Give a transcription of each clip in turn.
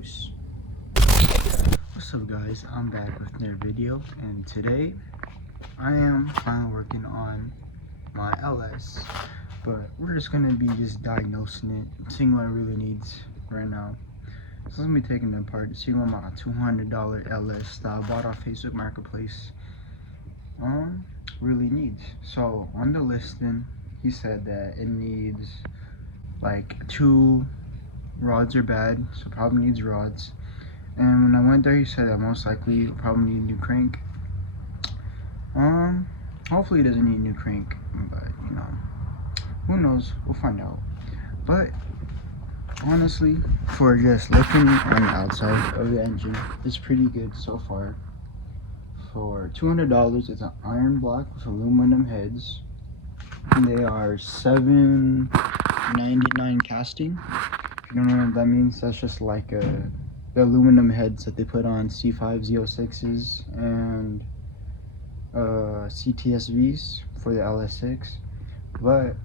news. What's up guys, I'm back with another video, and today I am finally working on my LS, but we're just gonna be diagnosing it, seeing what it really needs right now. So let me taking it apart to see what my $200 LS that I bought off Facebook Marketplace really needs. So on the listing he said that it needs like 2 rods are bad, so probably needs rods. And when I went there, he said that most likely it'll probably need a new crank. Hopefully it doesn't need a new crank, but you know, who knows? We'll find out. But honestly, for just looking on the outside of the engine, it's pretty good so far. For $200, it's an iron block with aluminum heads, and they are $7.99 casting. If you don't know what that means, that's just like the aluminum heads that they put on C5 Z06s and CTSVs for the LS6. But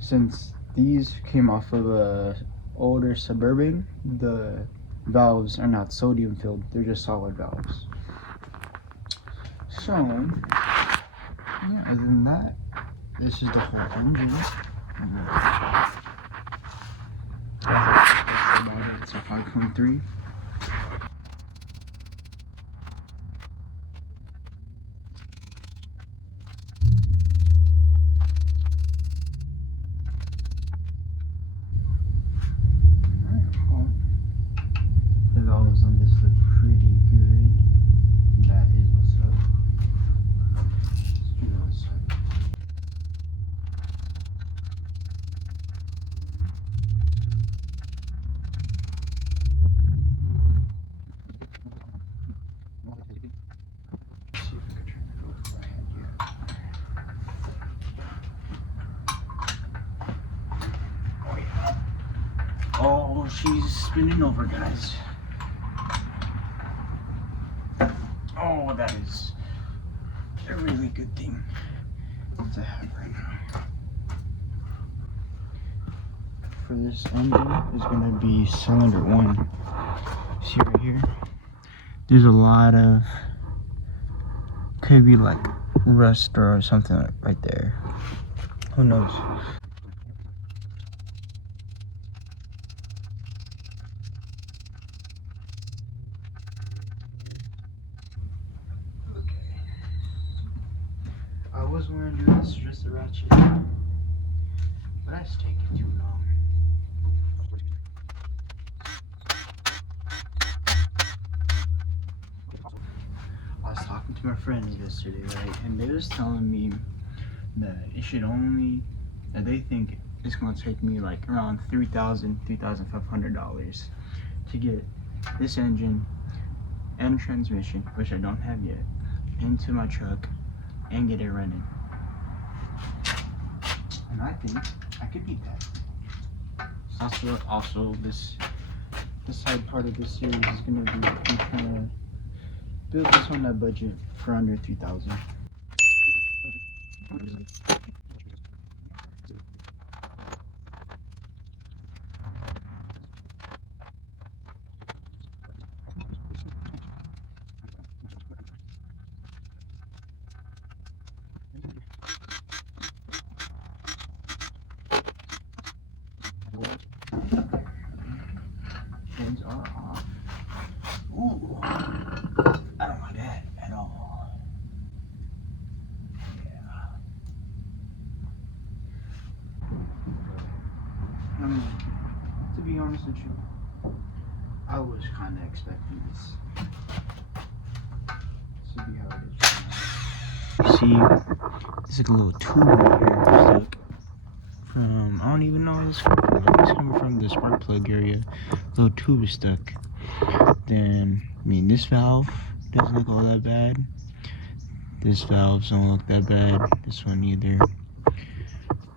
since these came off of a older Suburban, the valves are not sodium filled, they're just solid valves. So yeah, other than that, this is the whole engine. It's a 5.3. The valves on this look pretty good. That is what's up. You know what's up. See if I can turn it over my head yet. Oh yeah. Oh, she's spinning over, guys. Oh, that is a really good thing to have right now. For this engine is gonna be cylinder 1. See right here? There's a lot of, could be like rust or something right there. Who knows? Okay. I was going to do this just a ratchet, but that's taking too long. I was talking to my friends yesterday, right? And they was telling me that it should only, that they think it's going to take me like around $3,000, $3,500 to get this engine and transmission, which I don't have yet, into my truck and get it running. And I think I could beat that. Also this side part of this series is going to be trying to build this on that budget for under 3,000. Fins are off. Ooh, I don't like that at all. Yeah. I mean, to be honest with you, I was kind of expecting this. This would be how it is right now. See, there's like a little tube right here stuck from, I don't even know where this is coming from. It's coming from the spark plug area. Little tube is stuck. Then, I mean, this valve doesn't look all that bad. This valves don't look that bad. This one either.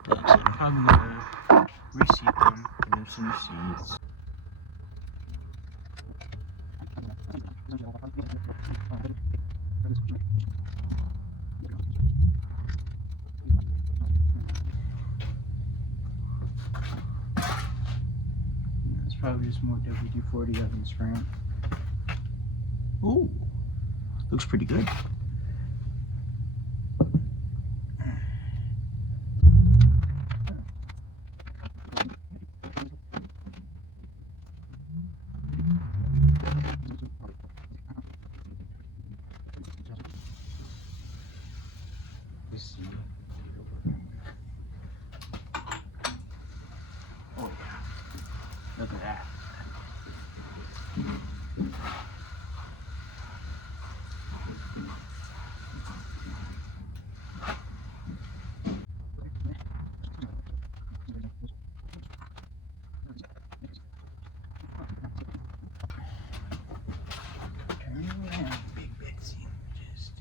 So I'm probably gonna reseat them, give them some receipts. That's probably this more WD-40 I've been spraying. Ooh, looks pretty good. Let's see. Oh yeah, look at that. Turn around, Big Betsy. Just,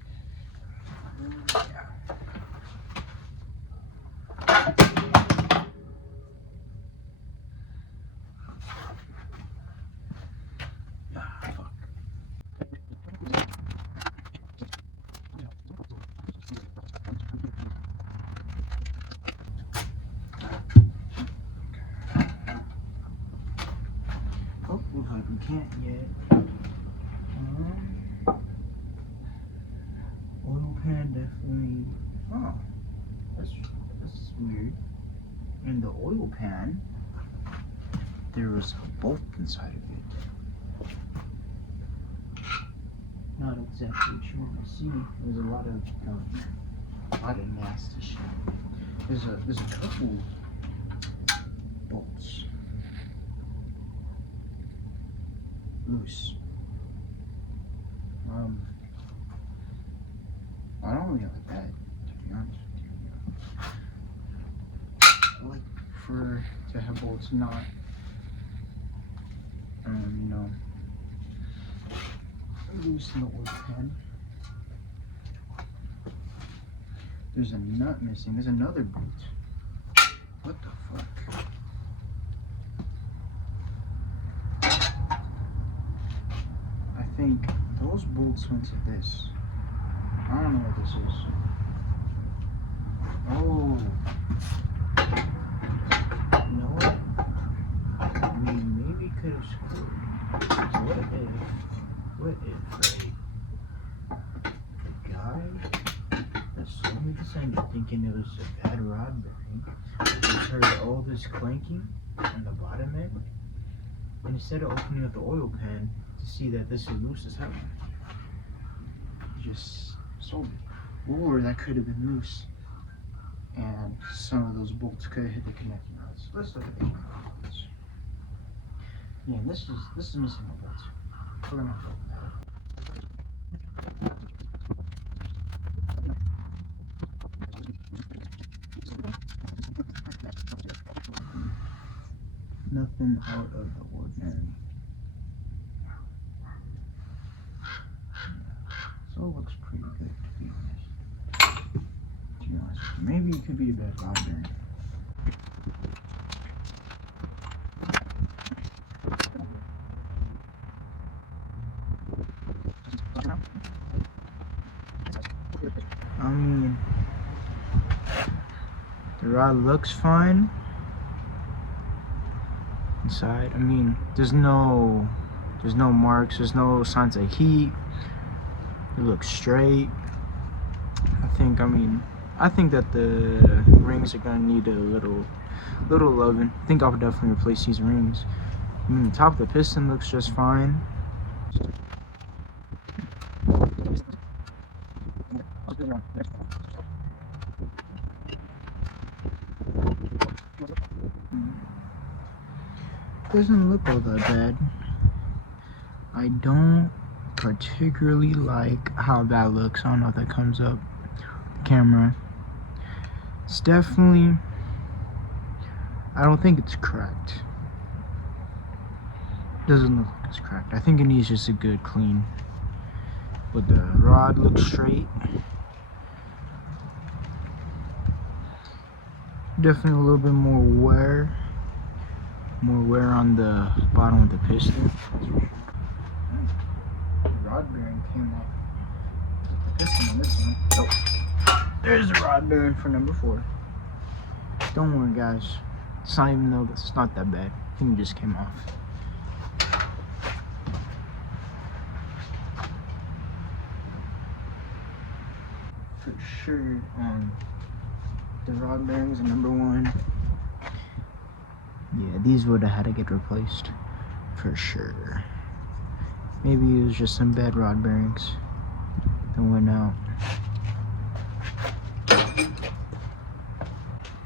yeah. Ah, fuck. Oh, looks like we can't yet. Oil pan definitely. Oh, that's weird. In the oil pan, there was a bolt inside of it. Not exactly what you want to see. There's a lot of nasty shit. There's a couple bolts loose. I don't really like that, to be honest with you. I like to have bolts not, loose in the oil pan. There's a nut missing. There's another bolt. What the fuck? I think those bolts went to this. I don't know what this is. Oh. You know what? I mean, maybe could have scored. So what if, the guy that sold me this ended thinking it was a bad rod bearing, he heard all this clanking on the bottom end, and instead of opening up the oil pan to see that this is loose as hell, he just sold it. Or that could have been loose, and some of those bolts could have hit the connecting rods. Let's look at the connecting rods. Yeah, this is missing a bolt. We're gonna have to open that up. Nothing out of the ordinary. So it looks pretty good, to be honest. Maybe it could be a bad rod bearing. I mean, the rod looks fine inside. I mean, there's no marks, there's no signs of heat. It looks straight. I think that the rings are gonna need a little loving. I think I'll definitely replace these rings. I mean, the top of the piston looks just fine. Doesn't look all that bad. I don't particularly like how that looks. I don't know if that comes up the camera. It's definitely, I don't think it's cracked. Doesn't look like it's cracked. I think it needs just a good clean. But the rod looks straight. Definitely a little bit more wear on the bottom of the piston. The rod bearing came off the piston on this one. Oh, there's the rod bearing for number 4. Don't worry, guys. It's not that bad. I think it just came off. sure the rod bearings are number one. Yeah, these would have had to get replaced for sure. Maybe it was just some bad rod bearings that went out.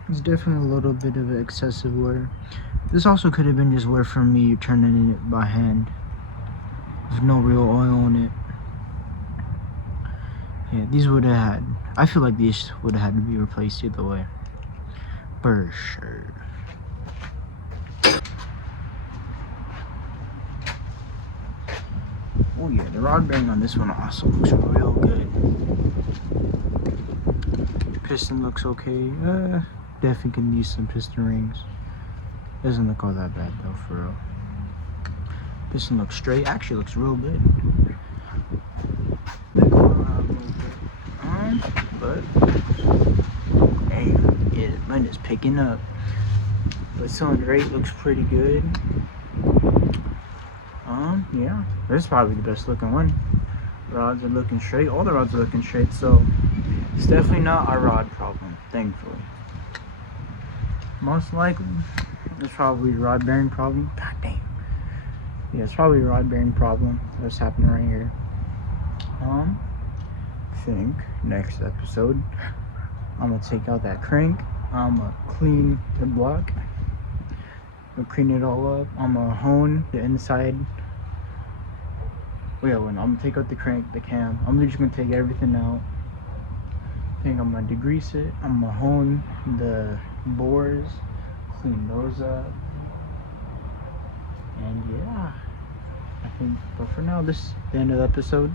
It's definitely a little bit of excessive wear. This also could have been just wear from me turning it by hand with no real oil in it. Yeah, these would have had, I feel like these would have had to be replaced either way, for sure. Oh yeah, the rod bearing on this one also looks real good. Piston looks okay. Definitely could use some piston rings. Doesn't look all that bad though, for real. Piston looks straight. Actually looks real good. They go around a little bit. But hey, yeah, the blend is picking up. But cylinder rate looks pretty good. Yeah, this is probably the best looking one. Rods are looking straight. All the rods are looking straight, so it's definitely not our rod problem, thankfully. Most likely, it's probably a rod bearing problem. God damn. Yeah, it's probably a rod bearing problem that's happening right here. I think next episode, I'm gonna take out that crank. I'm gonna clean the block. I'm gonna clean it all up. I'm gonna hone the inside. Wait, I'm gonna take out the crank, the cam. I'm just gonna take everything out. I think I'm gonna degrease it. I'm gonna hone the bores, clean those up, and yeah, I think. But for now, this is the end of the episode.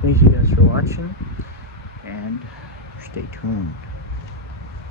Thank you guys for watching, and stay tuned.